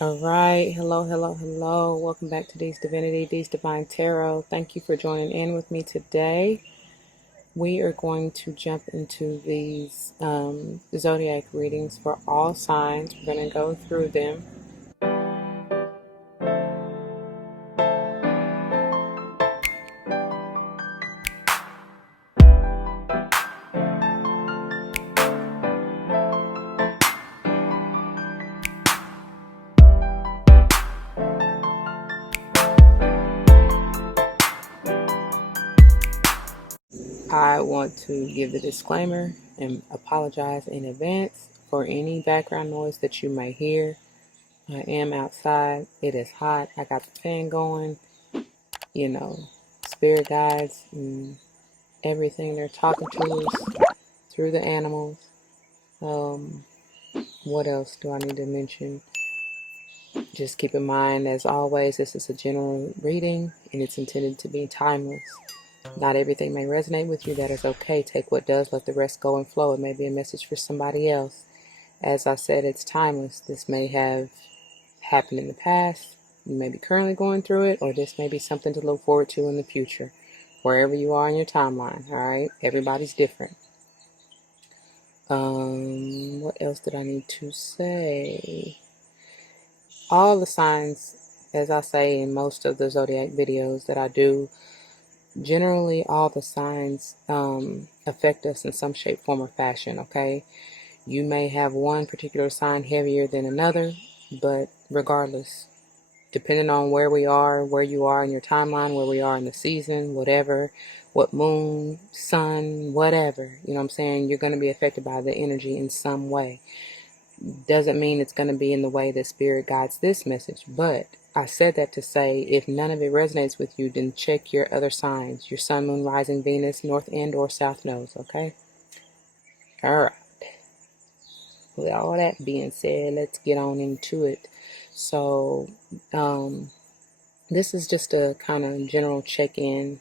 All right. Hello, hello, hello. Welcome back to D's Divinity, D's Divine Tarot. Thank you for joining in with me today. We are going to jump into these zodiac readings for all signs. We're going to go through them. I want to give the disclaimer and apologize in advance for any background noise that you may hear. I am outside. It is hot. I got the fan going. Spirit guides and everything. They're talking to us through the animals. What else do I need to mention? Just keep in mind, as always, this is a general reading and it's intended to be timeless. Not everything may resonate with you. That is okay. Take what does, let the rest go and flow. It may be a message for somebody else. As I said, it's timeless. This may have happened in the past. You may be currently going through it, or this may be something to look forward to in the future, wherever you are in your timeline. All right, everybody's different. What else did I need to say? All the signs, as I say in most of the zodiac videos that I do, generally all the signs affect us in some shape, form, or fashion, okay? You may have one particular sign heavier than another, but regardless, depending on where we are, where you are in your timeline, where we are in the season, whatever, what moon, sun, whatever, you know what I'm saying, you're going to be affected by the energy in some way. Doesn't mean it's going to be in the way that Spirit guides this message, but I said that to say, if none of it resonates with you, then check your other signs, your sun, moon, rising, Venus, north and or south nodes, okay? All right. With all that being said, let's get on into it. So, this is just a kind of general check-in,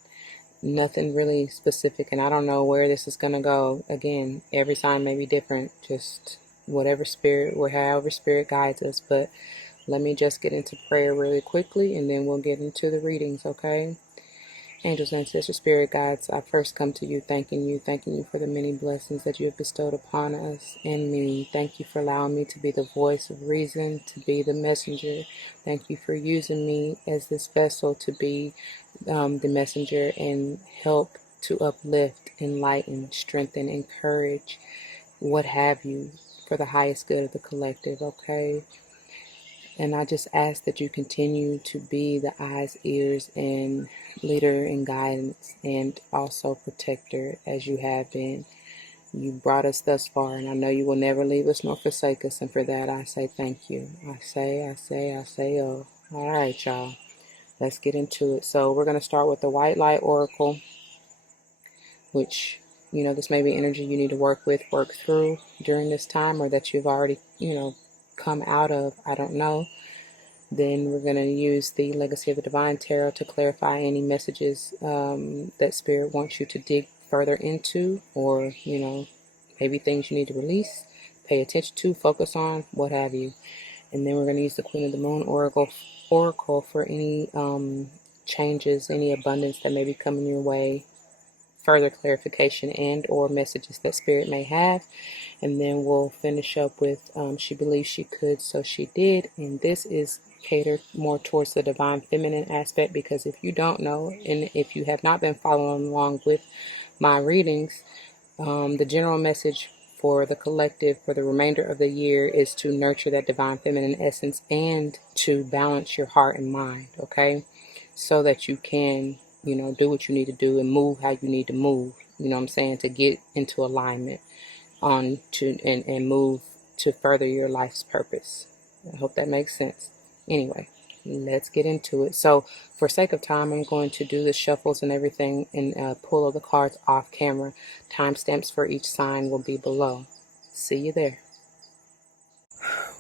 nothing really specific, and I don't know where this is going to go. Again, every sign may be different, just whatever spirit or however spirit guides us, but let me just get into prayer really quickly, and then we'll get into the readings, okay? Angels, ancestors, spirit guides, I first come to you thanking you for the many blessings that you have bestowed upon us and me. Thank you for allowing me to be the voice of reason, to be the messenger. Thank you for using me as this vessel to be the messenger and help to uplift, enlighten, strengthen, encourage, what have you, for the highest good of the collective, okay? And I just ask that you continue to be the eyes, ears, and leader and guidance, and also protector as you have been. You brought us thus far, and I know you will never leave us nor forsake us, and for that I say thank you. I say, oh. All right, y'all. Let's get into it. So we're going to start with the White Light Oracle, which, this may be energy you need to work with, work through during this time, or that you've already, come out of. I don't know. Then we're going to use the Legacy of the Divine Tarot to clarify any messages that Spirit wants you to dig further into, or, maybe things you need to release, pay attention to, focus on, what have you. And then we're going to use the Queen of the Moon Oracle for any changes, any abundance that may be coming your way, further clarification and or messages that Spirit may have. And then we'll finish up with She Believed She Could, So She Did. And this is catered more towards the divine feminine aspect, because if you don't know, and if you have not been following along with my readings, the general message for the collective for the remainder of the year is to nurture that divine feminine essence and to balance your heart and mind, okay? So that you can, do what you need to do and move how you need to move, to get into alignment and move to further your life's purpose. I hope that makes sense. Anyway, let's get into it. So for sake of time, I'm going to do the shuffles and everything and pull all the cards off camera. Timestamps for each sign will be below. See you there.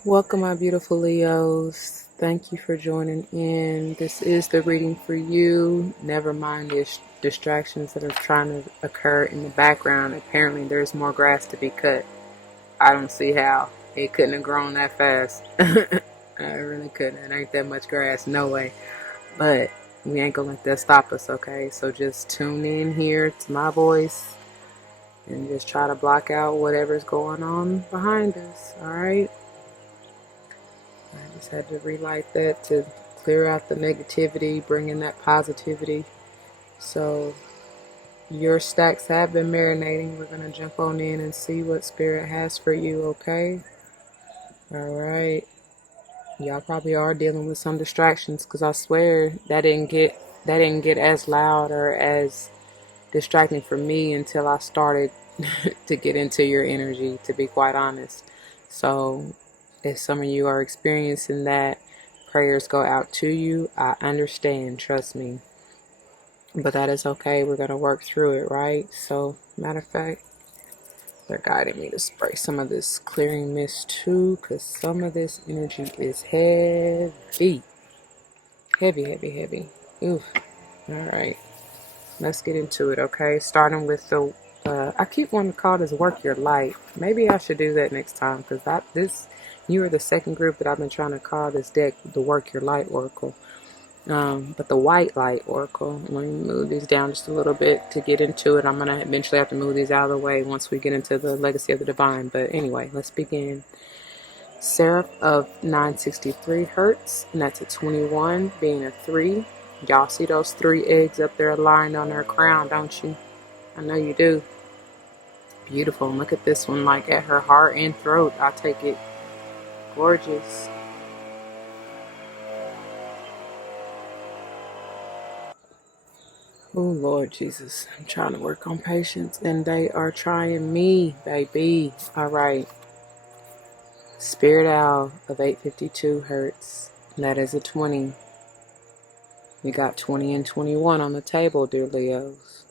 Welcome, my beautiful Leos. Thank you for joining in. This is the reading for you. Never mind the distractions that are trying to occur in the background. Apparently, there's more grass to be cut. I don't see how. It couldn't have grown that fast. I really couldn't. It ain't that much grass, no way. But we ain't gonna let that stop us, okay? So just tune in here to my voice and just try to block out whatever's going on behind us, alright? I just had to relight that to clear out the negativity, bring in that positivity. So your stacks have been marinating. We're gonna jump on in and see what Spirit has for you, okay? Alright. Y'all probably are dealing with some distractions, because I swear that didn't get as loud or as distracting for me until I started to get into your energy, to be quite honest. So if some of you are experiencing that, prayers go out to you. I understand, trust me. But that is okay. We're going to work through it, right? So, matter of fact, they're guiding me to spray some of this clearing mist too, because some of this energy is heavy. Heavy, heavy, heavy. Oof. Alright. Let's get into it, okay? Starting with the, I keep wanting to call this Work Your Light. Maybe I should do that next time, because you are the second group that I've been trying to call this deck the Work Your Light Oracle. But the White Light Oracle. Let me move these down just a little bit to get into it. I'm going to eventually have to move these out of the way once we get into the Legacy of the Divine. But anyway, let's begin. Seraph of 963 hertz, and that's a 21, being a 3. Y'all see those 3 eggs up there lying on her crown, don't you? I know you do. Beautiful. And look at this one, like at her heart and throat. I take it. Gorgeous. Oh, Lord Jesus. I'm trying to work on patience, and they are trying me, baby. All right. Spirit Owl of 852 hertz. That is a 20. We got 20 and 21 on the table, dear Leos.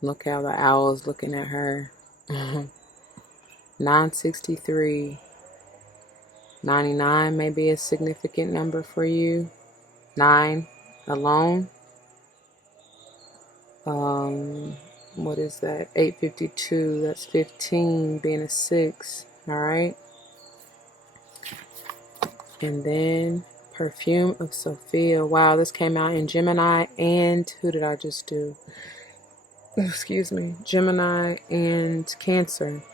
Look how the owl is looking at her. 963. 99 may be a significant number for you. 9 alone. What is that? 852. That's 15, being a 6. Alright. And then Perfume of Sophia. Wow, this came out in Gemini, and who did I just do? Excuse me. Gemini and Cancer,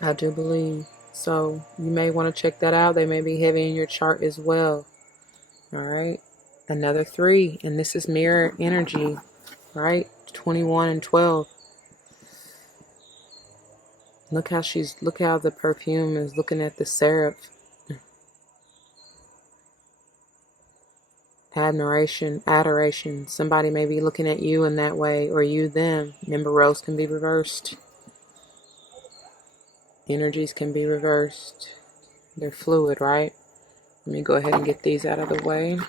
I do believe. So you may want to check that out. They may be heavy in your chart as well. Alright. Another 3. And this is mirror energy. Right? 21 and 12. Look how the perfume is looking at the seraph. Admiration, adoration. Somebody may be looking at you in that way, or you them. Remember, roles can be reversed. Energies can be reversed. They're fluid, right? Let me go ahead and get these out of the way.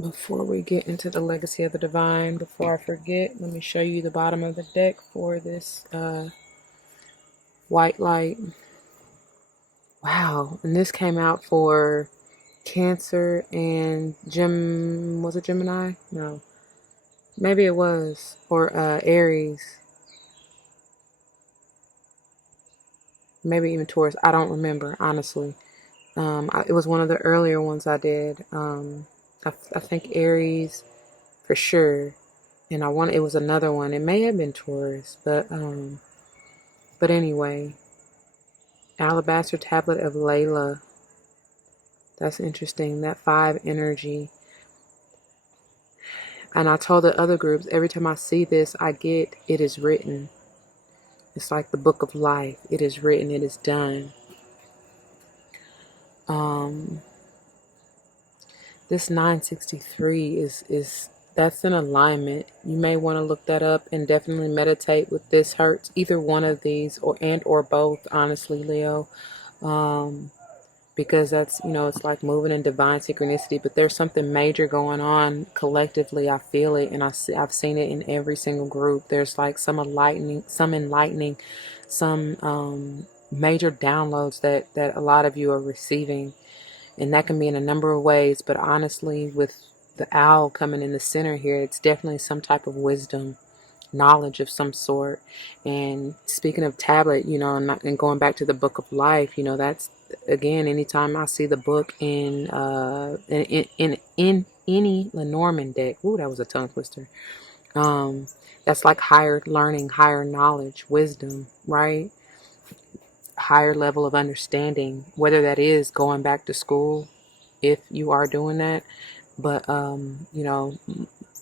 Before we get into the Legacy of the Divine, before I forget, let me show you the bottom of the deck for this White Light. Wow, and this came out for Cancer and was it Gemini? No. Maybe it was. Or Aries. Maybe even Taurus. I don't remember, honestly. It was one of the earlier ones I did. I think Aries for sure. And it was another one. It may have been Taurus, but anyway. Alabaster Tablet of Laylah. That's interesting. That 5 energy. And I told the other groups, every time I see this, I get, it is written. It's like the book of life. It is written. It is done. This 963 is that's in alignment. You may want to look that up and definitely meditate with this hertz. Either one of these, or both, honestly, Leo. Because that's, it's like moving in divine synchronicity, but there's something major going on collectively. I feel it, and I've seen it in every single group. There's like some enlightening, some major downloads that a lot of you are receiving, and that can be in a number of ways. But honestly, with the owl coming in the center here, it's definitely some type of wisdom knowledge of some sort. And speaking of tablet, and going back to the book of life, that's, again, anytime I see the book in any Lenormand deck, ooh, that was a tongue twister. That's like higher learning, higher knowledge, wisdom, right? Higher level of understanding, whether that is going back to school, if you are doing that. But,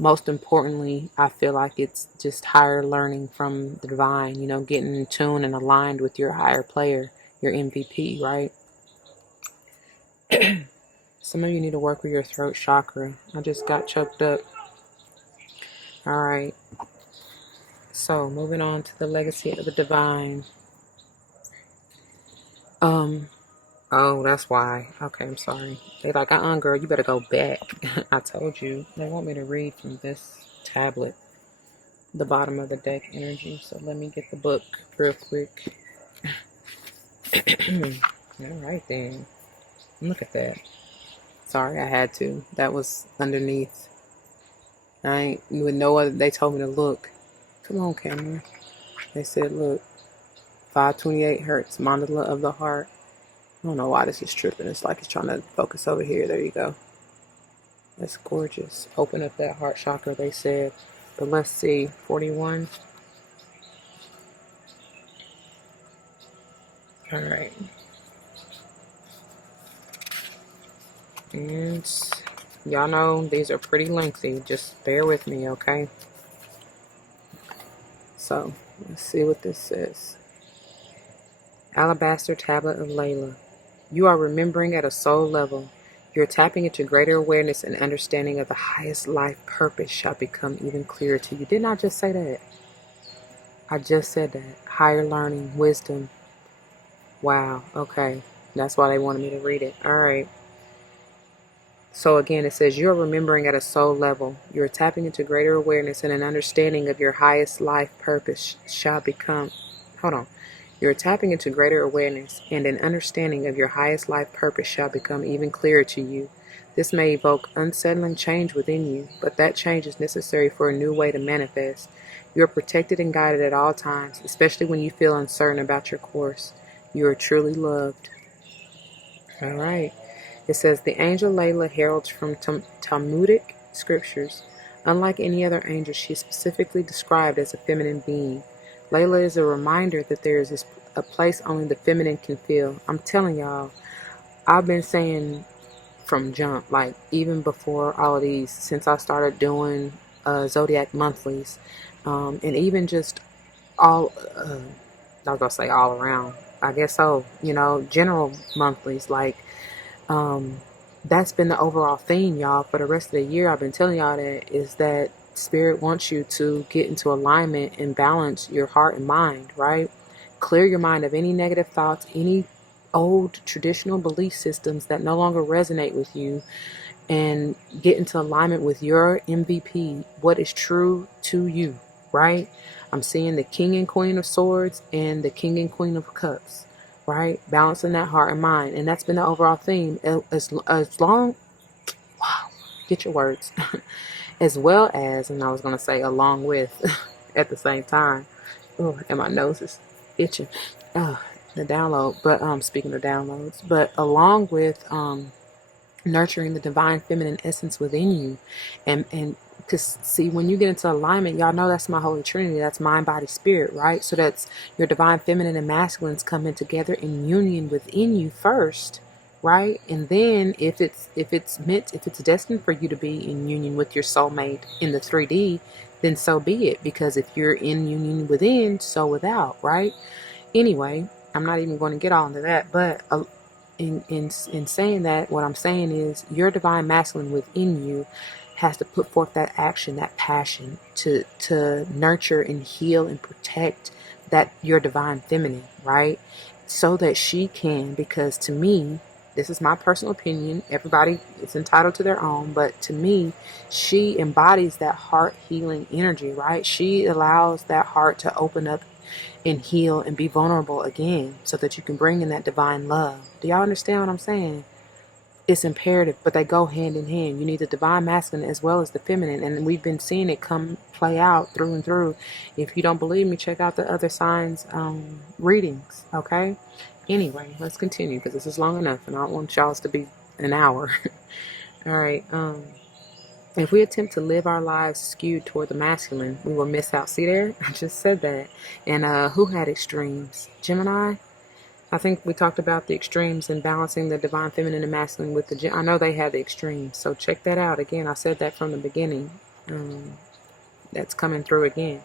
most importantly, I feel like it's just higher learning from the divine, getting in tune and aligned with your higher player, your MVP, right? Some of you need to work with your throat chakra. I just got choked up. All right. So moving on to the legacy of the divine. Oh, that's why. Okay, I'm sorry. They like, girl, you better go back. I told you. They want me to read from this tablet, the bottom of the deck energy. So let me get the book real quick. All right, then. Look at that. Sorry, I had to. That was underneath. I ain't with no other. They told me to look. Come on, camera. They said, look. 528 hertz, mandala of the heart. I don't know why this is tripping. It's like it's trying to focus over here. There you go. That's gorgeous. Open up that heart chakra, they said. But let's see. 41. All right. And y'all know these are pretty lengthy. Just bear with me, okay? So, let's see what this says. Alabaster Tablet of Laylah. You are remembering at a soul level. You're tapping into greater awareness and understanding of the highest life purpose shall become even clearer to you. Didn't I just say that? I just said that. Higher learning, wisdom. Wow. Okay. That's why they wanted me to read it. All right. So again, it says, you're remembering at a soul level. You're tapping into greater awareness and an understanding of your highest life purpose shall become... Hold on. You're tapping into greater awareness, and an understanding of your highest life purpose shall become even clearer to you. This may evoke unsettling change within you, but that change is necessary for a new way to manifest. You are protected and guided at all times, especially when you feel uncertain about your course. You are truly loved. All right. It says, the angel Laylah heralds from Talmudic scriptures. Unlike any other angel, she is specifically described as a feminine being. Laylah is a reminder that there is a place only the feminine can fill. I'm telling y'all, I've been saying from jump, like even before all of these, since I started doing Zodiac monthlies, and even just all, I was gonna say all around, I guess so, general monthlies, like, that's been the overall theme, y'all, for the rest of the year. I've been telling y'all that Spirit wants you to get into alignment and balance your heart and mind, right? Clear your mind of any negative thoughts, any old traditional belief systems that no longer resonate with you, and get into alignment with your MVP, what is true to you, right? I'm seeing the King and Queen of Swords and the King and Queen of Cups, right? Balancing that heart and mind. And that's been the overall theme. As long, wow, get your words. As well as, and I was going to say along with, at the same time. Oh, and my nose is itching. The download. But speaking of downloads, but along with nurturing the divine feminine essence within you, and because see, when you get into alignment, y'all know that's my Holy Trinity. That's mind, body, spirit, right? So that's your divine feminine and masculines coming together in union within you first, right? And then if it's destined for you to be in union with your soulmate in the 3D, then so be it. Because if you're in union within, so without, right? Anyway, I'm not even going to get all into that, but in saying that, what I'm saying is your divine masculine within you has to put forth that action, that passion to nurture and heal and protect that your divine feminine, right? So that she can, because to me, this is my personal opinion, everybody is entitled to their own, but to me, she embodies that heart healing energy, right? She allows that heart to open up and heal and be vulnerable again so that you can bring in that divine love. Do y'all understand what I'm saying? It's imperative, but they go hand in hand. You need the divine masculine as well as the feminine, and we've been seeing it play out through and through. If you don't believe me, check out the other signs readings, okay? Anyway, let's continue because this is long enough, and I don't want y'all's to be an hour. All right. If we attempt to live our lives skewed toward the masculine, we will miss out. See there? I just said that. And who had extremes? Gemini? I think we talked about the extremes and balancing the divine feminine and masculine with the... I know they had the extremes, so check that out. Again, I said that from the beginning. That's coming through again.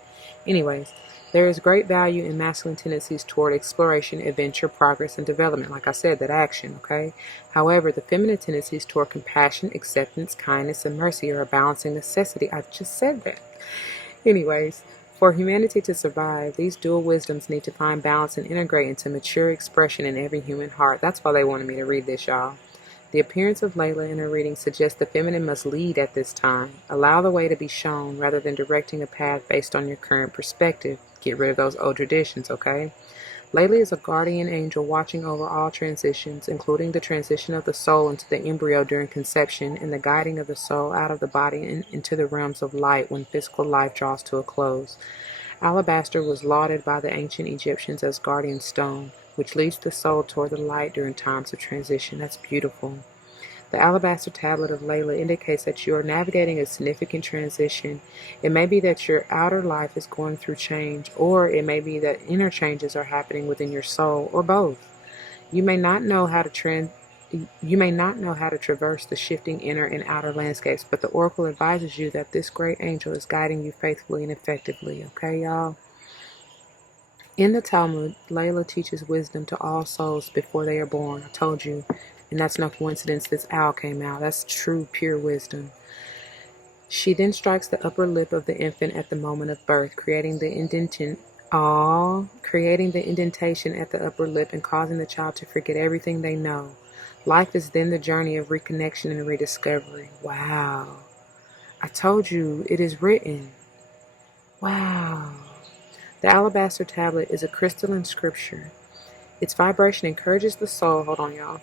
Anyways, there is great value in masculine tendencies toward exploration, adventure, progress, and development. Like I said, that action, okay? However, the feminine tendencies toward compassion, acceptance, kindness, and mercy are a balancing necessity. I just said that. Anyways, for humanity to survive, these dual wisdoms need to find balance and integrate into mature expression in every human heart. That's why they wanted me to read this, y'all. The appearance of Laylah in her reading suggests the feminine must lead at this time. Allow the way to be shown rather than directing a path based on your current perspective. Get rid of those old traditions, okay? Laylah is a guardian angel watching over all transitions, including the transition of the soul into the embryo during conception and the guiding of the soul out of the body and into the realms of light when physical life draws to a close. Alabaster was lauded by the ancient Egyptians as guardian stone, which leads the soul toward the light during times of transition. That's beautiful. The alabaster tablet of Laylah indicates that you are navigating a significant transition. It may be that your outer life is going through change, or it may be that inner changes are happening within your soul, or both. You may not know how to traverse the shifting inner and outer landscapes, but the oracle advises you that this great angel is guiding you faithfully and effectively. Okay, y'all? In the Talmud, Laylah teaches wisdom to all souls before they are born. I told you. And that's no coincidence this owl came out. That's true, pure wisdom. She then strikes the upper lip of the infant at the moment of birth, creating the indentation at the upper lip and causing the child to forget everything they know. Life is then the journey of reconnection and rediscovery. Wow. I told you, it is written. Wow. The alabaster tablet is a crystalline scripture. Its vibration encourages the soul. Hold on, y'all.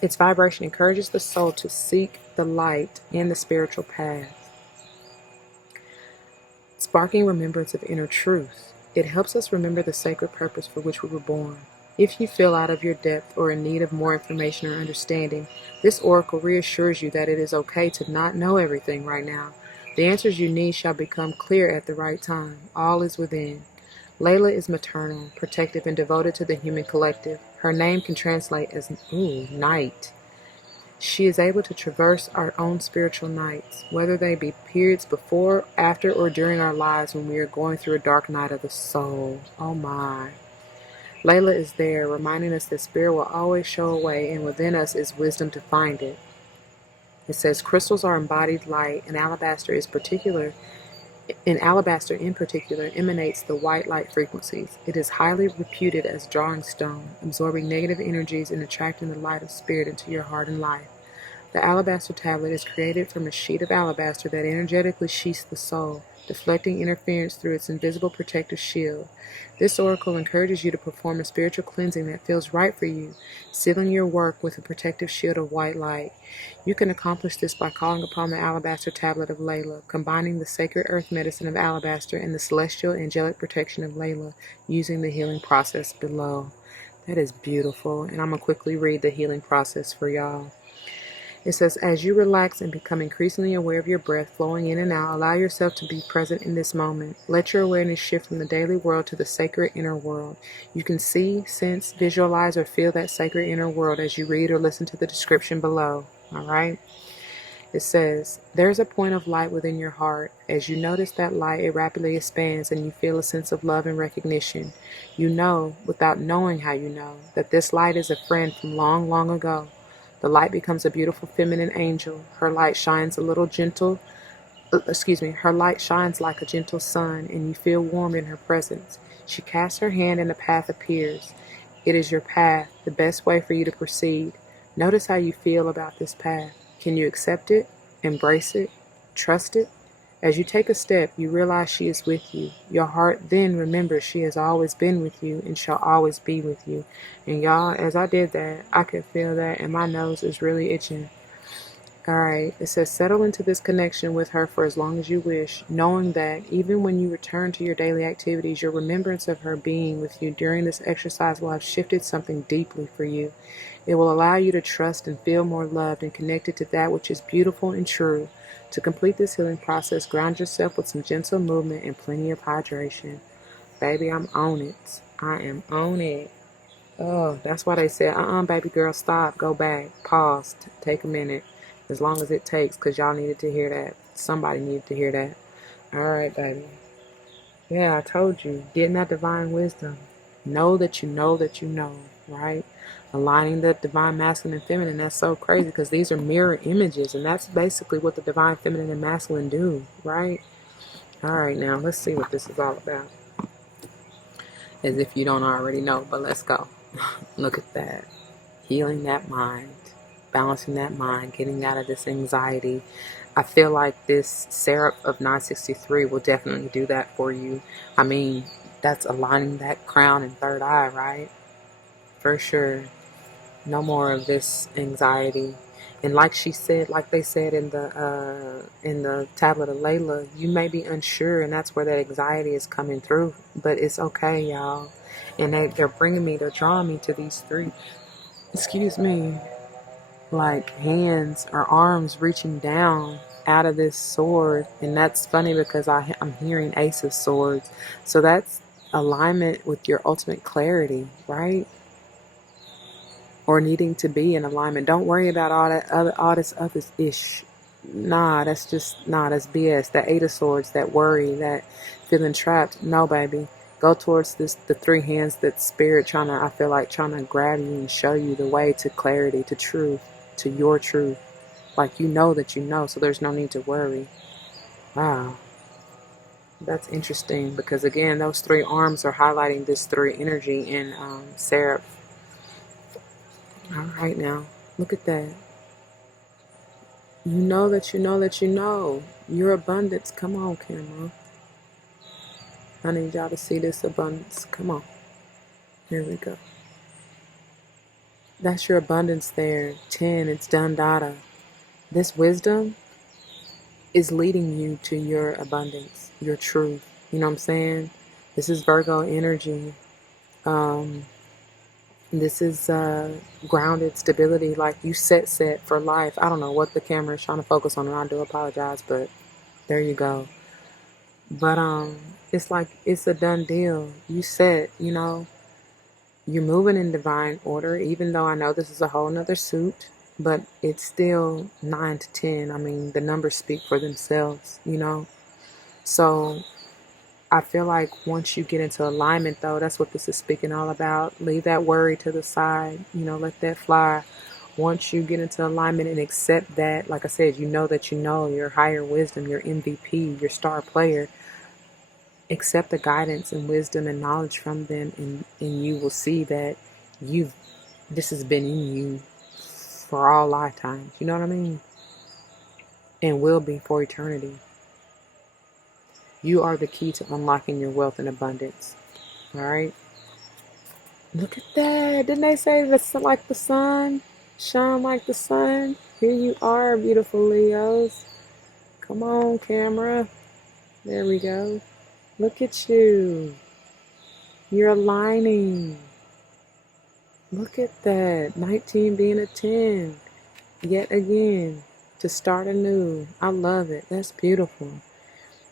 Its vibration encourages the soul to seek the light and the spiritual path, sparking remembrance of inner truth. It helps us remember the sacred purpose for which we were born. If you feel out of your depth or in need of more information or understanding, this oracle reassures you that it is okay to not know everything right now. The answers you need shall become clear at the right time. All is within. Laylah is maternal, protective, and devoted to the human collective. Her name can translate as night. She is able to traverse our own spiritual nights, whether they be periods before, after, or during our lives when we are going through a dark night of the soul. Oh my. Laylah is there, reminding us that spirit will always show a way, and within us is wisdom to find it. It says crystals are embodied light, and alabaster in particular emanates the white light frequencies. It is highly reputed as drawing stone, absorbing negative energies and attracting the light of spirit into your heart and life. The alabaster tablet is created from a sheet of alabaster that energetically sheaths the soul, deflecting interference through its invisible protective shield. This oracle encourages you to perform a spiritual cleansing that feels right for you, sealing your work with a protective shield of white light. You can accomplish this by calling upon the alabaster tablet of Laylah, combining the sacred earth medicine of alabaster and the celestial angelic protection of Laylah, using the healing process below. That is beautiful, and I'm going to quickly read the healing process for y'all. It says, as you relax and become increasingly aware of your breath flowing in and out, allow yourself to be present in this moment. Let your awareness shift from the daily world to the sacred inner world. You can see, sense, visualize, or feel that sacred inner world as you read or listen to the description below. All right? It says, there's a point of light within your heart. As you notice that light, it rapidly expands and you feel a sense of love and recognition. You know, without knowing how you know, that this light is a friend from long, long ago. The light becomes a beautiful feminine angel. Her light shines like a gentle sun, and you feel warm in her presence. She casts her hand and a path appears. It is your path, the best way for you to proceed. Notice how you feel about this path. Can you accept it, embrace it, trust it? As you take a step, you realize she is with you. Your heart then remembers she has always been with you and shall always be with you. And y'all, as I did that, I could feel that, and my nose is really itching. Alright, it says settle into this connection with her for as long as you wish, knowing that even when you return to your daily activities, your remembrance of her being with you during this exercise will have shifted something deeply for you. It will allow you to trust and feel more loved and connected to that which is beautiful and true. To complete this healing process, ground yourself with some gentle movement and plenty of hydration. Baby, I'm on it. I am on it. Oh, that's why they said, baby girl, stop, go back, pause, take a minute. As long as it takes, because y'all needed to hear that. Somebody needed to hear that. All right, baby. Yeah, I told you. Getting that divine wisdom. Know that you know that you know, right? Aligning the divine masculine and feminine. That's so crazy because these are mirror images, and that's basically what the divine feminine and masculine do, right? All right, now let's see what this is all about. As if you don't already know, but let's go. Look at that. Healing that mind, balancing that mind, getting out of this anxiety. I feel like this syrup of 963 will definitely do that for you. I mean, that's aligning that crown and third eye, right? For sure. No more of this anxiety. And like she said, like they said in the tablet of Laylah, you may be unsure, and that's where that anxiety is coming through. But it's okay, y'all. And they're bringing me, they're drawing me to these three, excuse me, like hands or arms reaching down out of this sword. And that's funny because I'm hearing Ace of Swords. So that's alignment with your ultimate clarity, right? Or needing to be in alignment. Don't worry about all this other ish. That's BS. That Eight of Swords, that worry, that feeling trapped. No, baby. Go towards the three hands that spirit I feel like trying to grab you and show you the way to clarity, to truth, to your truth. Like you know that you know, so there's no need to worry. Wow. That's interesting because again, those three arms are highlighting this three energy in Seraph. All right now, look at that. You know that you know that you know. Your abundance. Come on, camera. I need y'all to see this abundance. Come on. Here we go. That's your abundance there. 10, it's done data. This wisdom is leading you to your abundance, your truth. You know what I'm saying? This is Virgo energy. This is grounded stability, like you set for life. I don't know what the camera is trying to focus on, and I do apologize, but there you go. But it's like it's a done deal. You set, you're moving in divine order, even though I know this is a whole nother suit, but it's still 9 to 10. I mean, the numbers speak for themselves, So I feel like once you get into alignment, though, that's what this is speaking all about. Leave that worry to the side, let that fly. Once you get into alignment and accept that, like I said, you know that you know your higher wisdom, your MVP, your star player, accept the guidance and wisdom and knowledge from them, and you will see that this has been in you for all lifetimes. You know what I mean? And will be for eternity. You are the key to unlocking your wealth and abundance. All right? Look at that. Didn't they say that's like the sun? Shine like the sun. Here you are, beautiful Leos. Come on, camera. There we go. Look at you. You're aligning. Look at that. 19 being a 10. Yet again. To start anew. I love it. That's beautiful.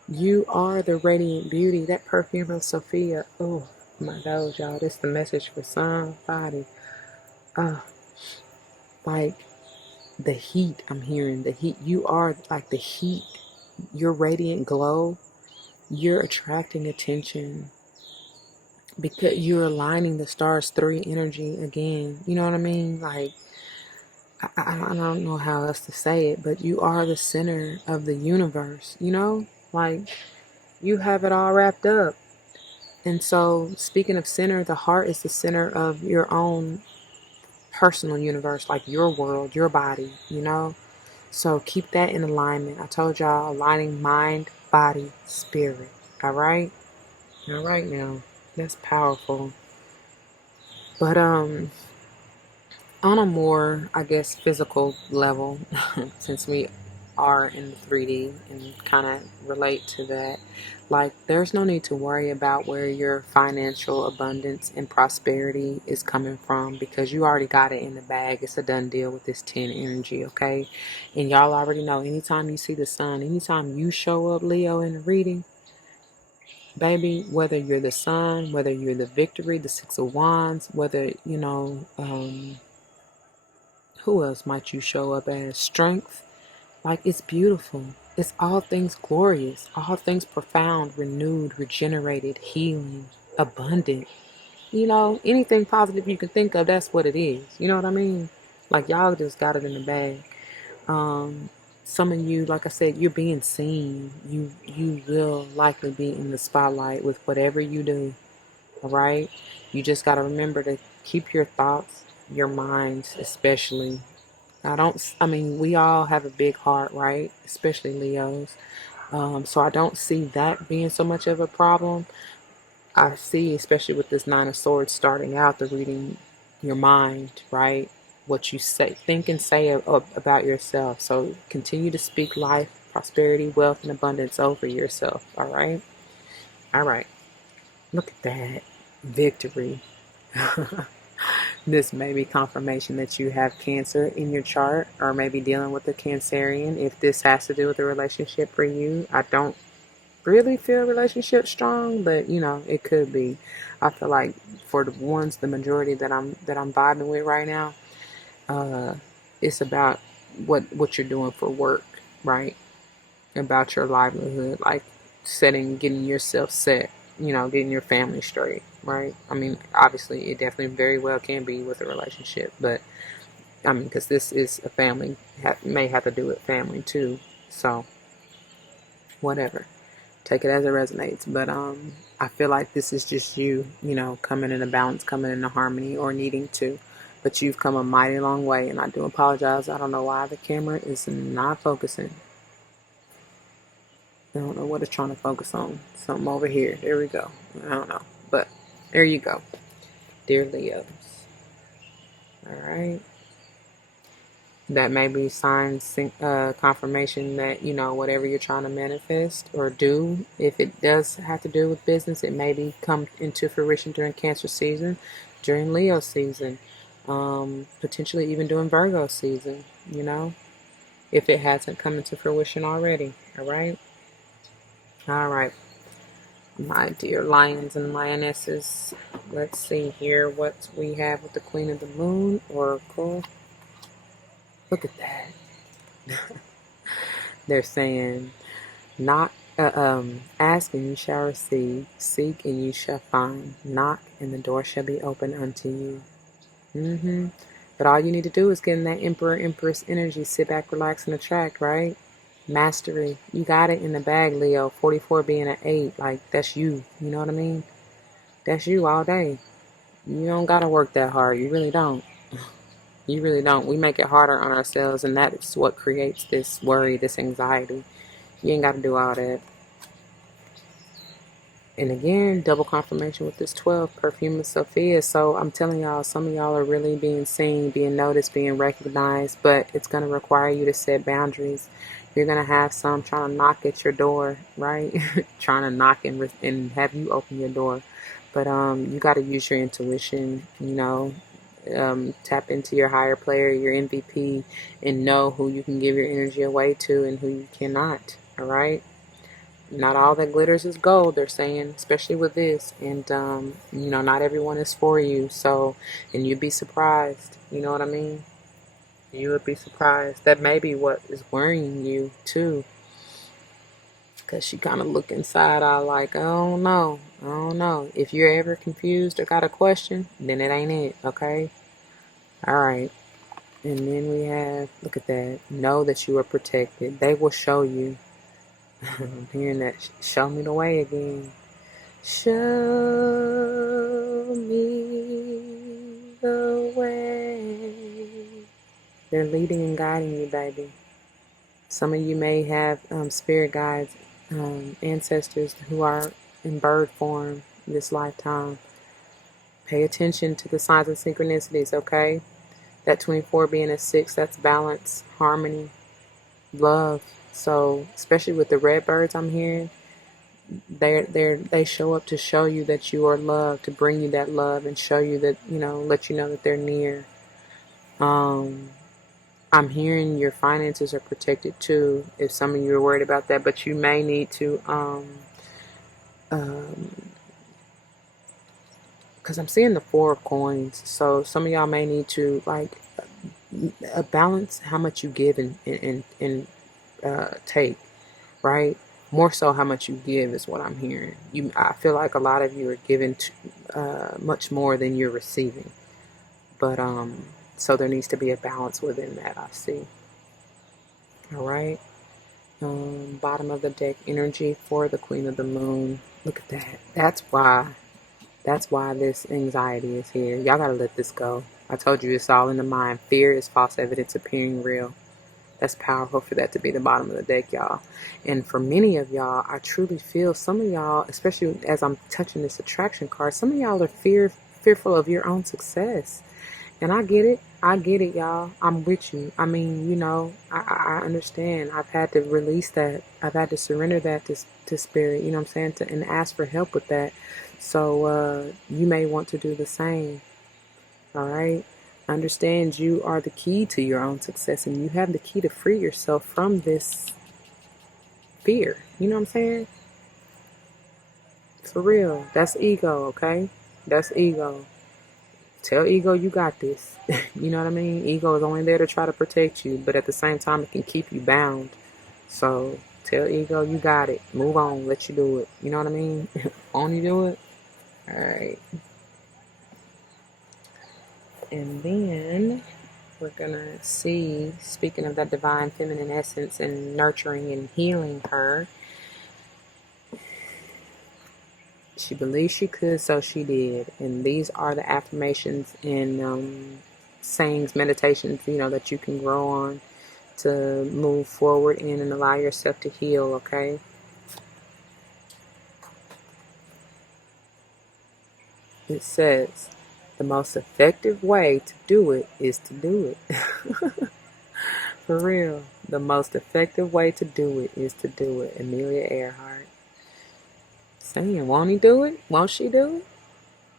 You are the radiant beauty. That perfume of Sophia. Oh my God, y'all. This is the message for somebody. Like the heat I'm hearing. The heat. You are like the heat. Your radiant glow. You're attracting attention. Because you're aligning the stars 3 energy again. You know what I mean? Like, I don't know how else to say it, but you are the center of the universe, Like, you have it all wrapped up. And so, speaking of center, the heart is the center of your own personal universe, like your world, your body, So keep that in alignment. I told y'all, aligning mind, body, spirit. All right? All right now. That's powerful. But on a more, I guess, physical level, since we are in the 3D and kind of relate to that, like there's no need to worry about where your financial abundance and prosperity is coming from, because you already got it in the bag. It's a done deal with this 10 energy, okay? And y'all already know, anytime you see the sun, anytime you show up, Leo, in the reading, baby, whether you're the sun, whether you're the victory, the 6 of Wands, whether, who else might you show up as? Strength. Like, it's beautiful. It's all things glorious, all things profound, renewed, regenerated, healing, abundant. Anything positive you can think of, that's what it is. You know what I mean? Like, y'all just got it in the bag. Some of you, like I said, you're being seen. You will likely be in the spotlight with whatever you do. All right? You just got to remember to keep your thoughts, your minds especially. We all have a big heart, right? Especially Leos. So I don't see that being so much of a problem. I see, especially with this 9 of Swords starting out, the reading your mind, right? What you say, think and say about yourself. So continue to speak life, prosperity, wealth, and abundance over yourself. All right? All right. Look at that. Victory. This may be confirmation that you have Cancer in your chart, or maybe dealing with a Cancerian. If this has to do with a relationship for you, I don't really feel relationship strong, but it could be. I feel like for the majority that I'm vibing with right now, it's about what you're doing for work, right? About your livelihood, like getting yourself set, getting your family straight, right? I mean, obviously, it definitely very well can be with a relationship, but I mean, because this is a family, may have to do with family too. So, whatever. Take it as it resonates. But I feel like this is just you, coming in a balance, coming in a harmony, or needing to. But you've come a mighty long way, and I do apologize. I don't know why the camera is not focusing. I don't know what it's trying to focus on. Something over here. There we go. I don't know. But there you go. Dear Leos. Alright. That may be signs, confirmation that, whatever you're trying to manifest or do, if it does have to do with business, it may come into fruition during Cancer season, during Leo season, potentially even during Virgo season, if it hasn't come into fruition already. Alright? Alright. My dear lions and lionesses, let's see here what we have with the Queen of the Moon Oracle. Look at that. They're saying, ask and you shall receive, seek and you shall find, knock and the door shall be open unto you. But all you need to do is get in that Emperor, Empress energy, sit back, relax, and attract, right? Mastery. You got it in the bag, Leo. 44 being an 8, like, that's you. You know what I mean? That's you all day. You don't gotta work that hard. You really don't. You really don't. We make it harder on ourselves, and that is what creates this worry, this anxiety. You ain't gotta do all that. And again, double confirmation with this 12, Perfume of Sophia. So I'm telling y'all, some of y'all are really being seen, being noticed, being recognized, but it's going to require you to set boundaries. You're going to have some trying to knock at your door, right? Trying to knock and have you open your door. But you got to use your intuition, tap into your higher player, your MVP, and know who you can give your energy away to and who you cannot, all right? Not all that glitters is gold, they're saying, especially with this. And, not everyone is for you. So, and you'd be surprised. You know what I mean? You would be surprised. That may be what is worrying you, too. Because you kind of look inside out like, I don't know. If you're ever confused or got a question, then it ain't it, okay? All right. And then we have, look at that. Know that you are protected. They will show you. I'm hearing that. Show me the way again. Show me the way. They're leading and guiding you, baby. Some of you may have spirit guides, ancestors who are in bird form this lifetime. Pay attention to the signs and synchronicities, okay? That 24 being a 6, that's balance, harmony, love. So especially with the red birds I'm hearing, they show up to show you that you are loved, to bring you that love and show you that, let you know that they're near. I'm hearing your finances are protected too, if some of you are worried about that, but you may need to, because I'm seeing the 4 of coins, so some of y'all may need to, like, balance how much you give and take, right? More so how much you give is what I'm hearing. I feel like a lot of you are giving much more than you're receiving, but so there needs to be a balance within that, I see. All right. Bottom of the deck energy for the Queen of the Moon. Look at that. That's why this anxiety is here. Y'all gotta let this go. I told you it's all in the mind. Fear is false evidence appearing real. That's powerful for that to be the bottom of the deck, y'all. And for many of y'all, I truly feel some of y'all, especially as I'm touching this attraction card, some of y'all are fearful of your own success. And I get it, y'all. I'm with you. I mean, I understand. I've had to release that. I've had to surrender that to spirit, you know what I'm saying, and ask for help with that. So you may want to do the same. All right. Understand you are the key to your own success, and you have the key to free yourself from this fear. You know what I'm saying? For real. That's ego, okay? That's ego. Tell ego you got this. You know what I mean? Ego is only there to try to protect you, but at the same time, it can keep you bound. So tell ego you got it. Move on. Let you do it. You know what I mean? Only do it. All right. And then we're going to see, speaking of that divine feminine essence and nurturing and healing her, she believed she could, so she did. And these are the affirmations and sayings, meditations, that you can grow on to move forward in and allow yourself to heal, okay? It says, the most effective way to do it is to do it. For real. The most effective way to do it is to do it. Amelia Earhart. Saying, won't he do it? Won't she do it?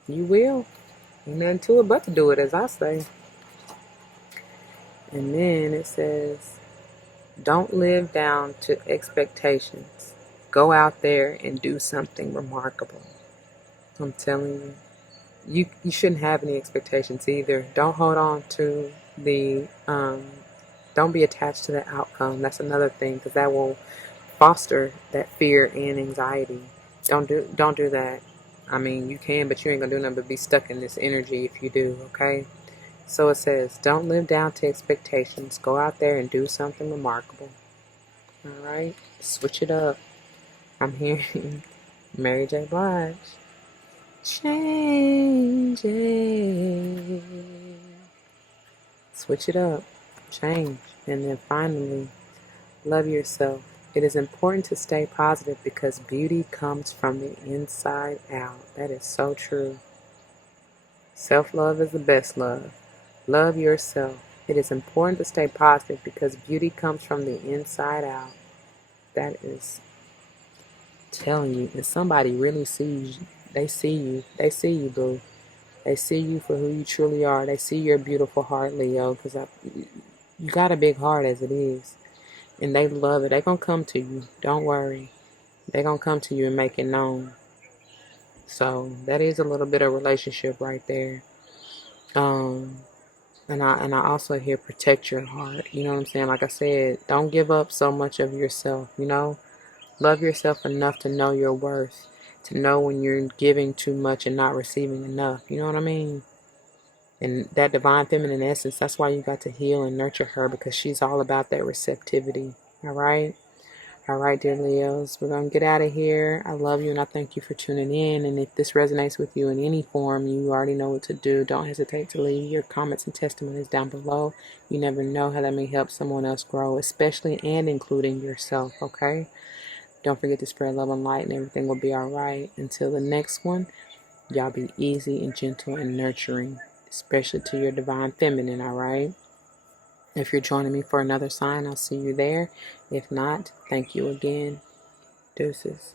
You will. Ain't nothing to it but to do it, as I say. And then it says, don't live down to expectations. Go out there and do something remarkable. I'm telling you. You shouldn't have any expectations either. Don't hold on to don't be attached to the outcome. That's another thing, because that will foster that fear and anxiety. Don't do that. I mean, you can, but you ain't gonna do nothing but be stuck in this energy if you do, okay? So it says, don't live down to expectations. Go out there and do something remarkable. All right? Switch it up. I'm hearing Mary J. Blige. Change it. Switch it up. Change. And then finally, love yourself. It is important to stay positive because beauty comes from the inside out. That is so true. Self-love is the best love. Love yourself. It is important to stay positive because beauty comes from the inside out. That is telling you. If somebody really sees you, they see you. They see you, boo. They see you for who you truly are. They see your beautiful heart, Leo, because you got a big heart as it is. And they love it. They're going to come to you. Don't worry. They're going to come to you and make it known. So that is a little bit of relationship right there. And I also hear protect your heart. You know what I'm saying? Like I said, don't give up so much of yourself, Love yourself enough to know your worth, to know when you're giving too much and not receiving enough. You know what I mean? And that divine feminine essence, that's why you got to heal and nurture her, because she's all about that receptivity. All right? All right, dear Leos, we're going to get out of here. I love you and I thank you for tuning in. And if this resonates with you in any form, you already know what to do. Don't hesitate to leave your comments and testimonies down below. You never know how that may help someone else grow, especially and including yourself, okay? Don't forget to spread love and light and everything will be all right. Until the next one, y'all be easy and gentle and nurturing, especially to your divine feminine, all right? If you're joining me for another sign, I'll see you there. If not, thank you again. Deuces.